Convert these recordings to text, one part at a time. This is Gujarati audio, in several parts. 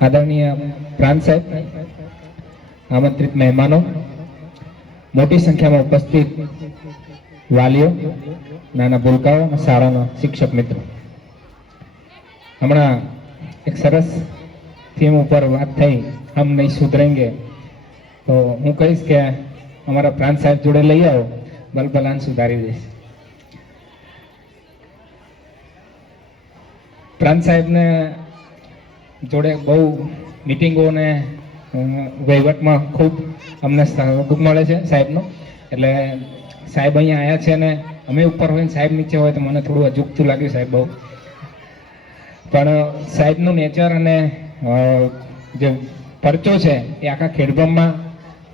આદરણીય પ્રાંત સાહેબ, આમંત્રિત મહેમાનો, મોટી સંખ્યામાં ઉપસ્થિત વાલીઓ, નાના ભૂલકાઓ, શાળાના શિક્ષક મિત્રો, હમણાં એક સરસ થીમ ઉપર વાત થઈ, હમ નહીં સુધરેંગે, તો હું કહીશ કે અમારા પ્રાંત સાહેબ જોડે લઈ આવો, બલબલાન સુધારી દઈશ. પ્રાંત સાહેબને જોડે બહુ મિટિંગો ને વહીવટમાં ખૂબ અમને સહયોગ મળે છે સાહેબનો. એટલે સાહેબ અહીંયા આવ્યા છે ને અમે ઉપર હોય ને સાહેબ નીચે હોય તો મને થોડું અજુગતું લાગ્યું સાહેબ બહુ. પણ સાહેબનું નેચર અને જે પરચો છે એ આખા ખેડબ્રહ્મા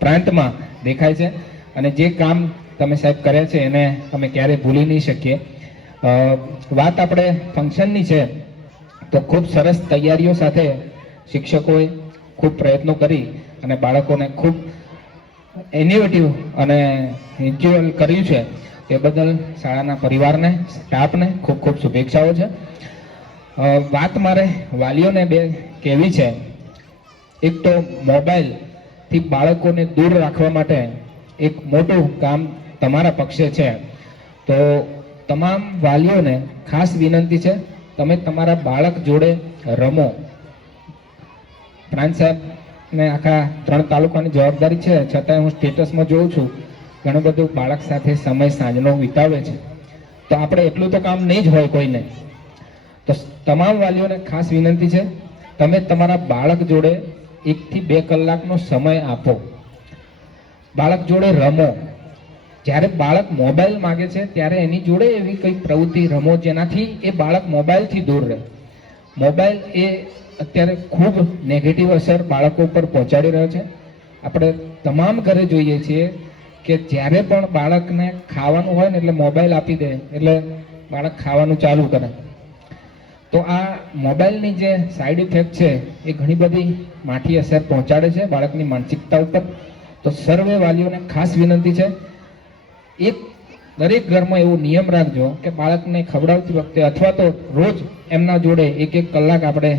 પ્રાંતમાં દેખાય છે. અને જે કામ તમે સાહેબ કર્યા છે એને અમે ક્યારેય ભૂલી નહીં શકીએ. વાત આપણે ફંક્શનની છે તો ખૂબ સરસ તૈયારીઓ સાથે શિક્ષકોએ ખૂબ પ્રયત્નો કરી અને બાળકોને ખૂબ ઇનોવેટિવ અને ઇન્જોય કર્યું છે. એ બદલ શાળાના પરિવારને, સ્ટાફને ખૂબ ખૂબ શુભેચ્છાઓ છે. વાત મારે વાલીઓને બે કહેવી છે. એક તો મોબાઈલથી બાળકોને દૂર રાખવા માટે એક મોટું કામ તમારા પક્ષે છે. તો તમામ વાલીઓને ખાસ વિનંતી છે, તમે તમારા બાળક જોડે રમો. પ્રાંત સાહેબને આખા 3 તાલુકાની જવાબદારી છે, છતાંય હું સ્ટેટસમાં જોઉં છું ઘણું બધું બાળક સાથે સમય સાંજનો વિતાવે છે. તો આપણે એટલું તો કામ નહીં જ હોય કોઈને. તો તમામ વાલીઓને ખાસ વિનંતી છે, તમે તમારા બાળક જોડે 1 થી 2 કલાકનો સમય આપો, બાળક જોડે રમો. જ્યારે બાળક મોબાઈલ માગે છે ત્યારે એની જોડે એવી કંઈક પ્રવૃત્તિ રમો જેનાથી એ બાળક મોબાઈલથી દૂર રહે. મોબાઈલ એ અત્યારે ખૂબ નેગેટિવ અસર બાળકો ઉપર પહોંચાડી રહ્યો છે. આપણે તમામ ઘરે જોઈએ છીએ કે જ્યારે પણ બાળકને ખાવાનું હોય ને એટલે મોબાઈલ આપી દે એટલે બાળક ખાવાનું ચાલુ કરે. તો આ મોબાઈલની જે સાઈડ ઇફેક્ટ છે એ ઘણી બધી માઠી અસર પહોંચાડે છે બાળકની માનસિકતા ઉપર. તો સર્વે વાલીઓને ખાસ વિનંતી છે, એક દરેક ઘરમાં એવો નિયમ રાખજો કે બાળકને ખવડાવતી વખતે અથવા તો રોજ એમના જોડે 1 કલાક આપણે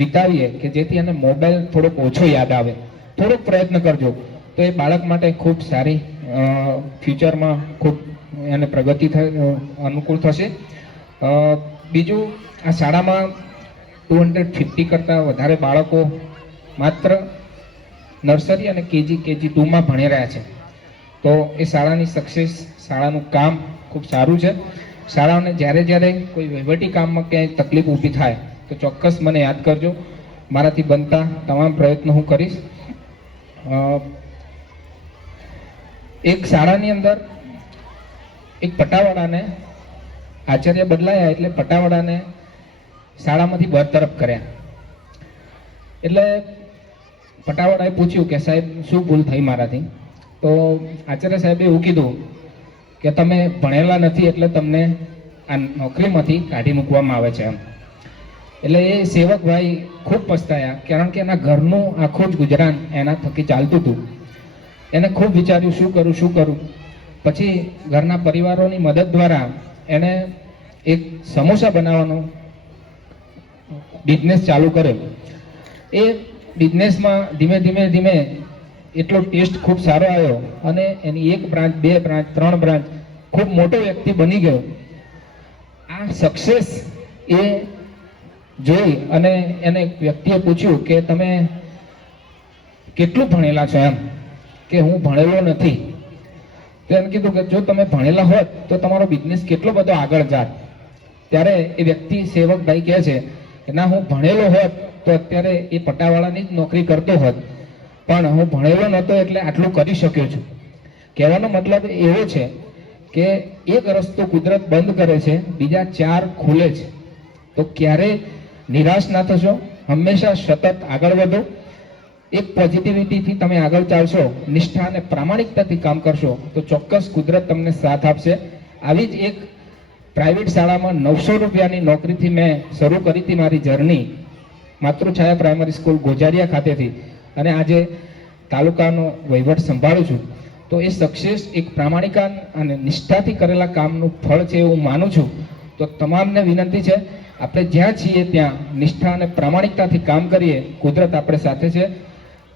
વિતાવીએ કે જેથી એને મોબાઈલ થોડોક ઓછો યાદ આવે. થોડોક પ્રયત્ન કરજો તો એ બાળક માટે ખૂબ સારી ફ્યુચરમાં ખૂબ એને પ્રગતિ અનુકૂળ થશે. બીજું, આ શાળામાં 250 કરતાં વધારે બાળકો માત્ર નર્સરી અને KG 2માં ભણી રહ્યા છે. તો એ શાળાની સક્સેસ, શાળાનું કામ ખૂબ સારું છે. શાળાઓને જ્યારે જ્યારે કોઈ વહીવટી કામમાં ક્યાંય તકલીફ ઊભી થાય તો ચોક્કસ મને યાદ કરજો. મારાથી બનતા તમામ પ્રયત્નો હું કરીશ. એક શાળાની અંદર એક પટાવાળાને આચાર્ય બદલાયા એટલે પટાવાળાને શાળામાંથી બરતરફ કર્યા. એટલે પટાવાળાએ પૂછ્યું કે સાહેબ શું ભૂલ થઈ મારાથી? તો આચાર્ય સાહેબે એવું કીધું કે તમે ભણેલા નથી એટલે તમને આ નોકરીમાંથી કાઢી મૂકવામાં આવે છે એમ. એટલે એ સેવકભાઈ ખૂબ પસ્તાયા, કારણ કે એના ઘરનું આખું જ ગુજરાન એના થકી ચાલતું હતું. એને ખૂબ વિચાર્યું શું કરું. પછી ઘરના પરિવારોની મદદ દ્વારા એને એક સમોસા બનાવવાનો બિઝનેસ ચાલુ કર્યો. એ બિઝનેસમાં ધીમે એટલો ટેસ્ટ ખૂબ સારો આવ્યો અને એની 1 બ્રાન્ચ, 2 બ્રાન્ચ, 3 બ્રાન્ચ, ખૂબ મોટો વ્યક્તિ બની ગયો. આ સક્સેસ એ જોઈ અને એને વ્યક્તિએ પૂછ્યું કે તમે કેટલું ભણેલા છો એમ? કે હું ભણેલો નથી. તો એને કીધું કે જો તમે ભણેલા હોત તો તમારો બિઝનેસ કેટલો બધો આગળ જાત. ત્યારે એ વ્યક્તિ સેવકભાઈ કહે છે કે ના, હું ભણેલો હોત તો અત્યારે એ પટાવાળાની જ નોકરી કરતો હોત, પણ હું ભણેલો નહોતો એટલે આટલું કરી શક્યો છું. કહેવાનો મતલબ એવો છે કે એક રસ્તો કુદરત બંધ કરે છે, બીજા 4 ખુલે છે. તો ક્યારેય નિરાશ ના થશો, હંમેશા સતત આગળ વધો. એક પોઝિટિવિટીથી તમે આગળ ચાલશો, નિષ્ઠા અને પ્રામાણિકતાથી કામ કરશો તો ચોક્કસ કુદરત તમને સાથ આપશે. આવી જ એક પ્રાઇવેટ શાળામાં 900 રૂપિયાની નોકરીથી મેં શરૂ કરી હતી મારી journey, Matruchhaya primary school Gojariya ખાતેથી, અને આજે તાલુકાનો વહીવટ સંભાળું છું. તો એ સક્સેસ એક પ્રામાણિકતા અને નિષ્ઠાથી કરેલા કામનું ફળ છે એવું માનું છું. તો તમામને વિનંતી છે આપણે જ્યાં છીએ ત્યાં નિષ્ઠા અને પ્રામાણિકતાથી કામ કરીએ, કુદરત આપણે સાથે છે.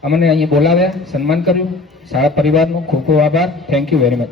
અમને અહીંયા બોલાવ્યા, સન્માન કર્યું. શાળા પરિવારનો ખૂબ ખૂબ આભાર. Thank you very much.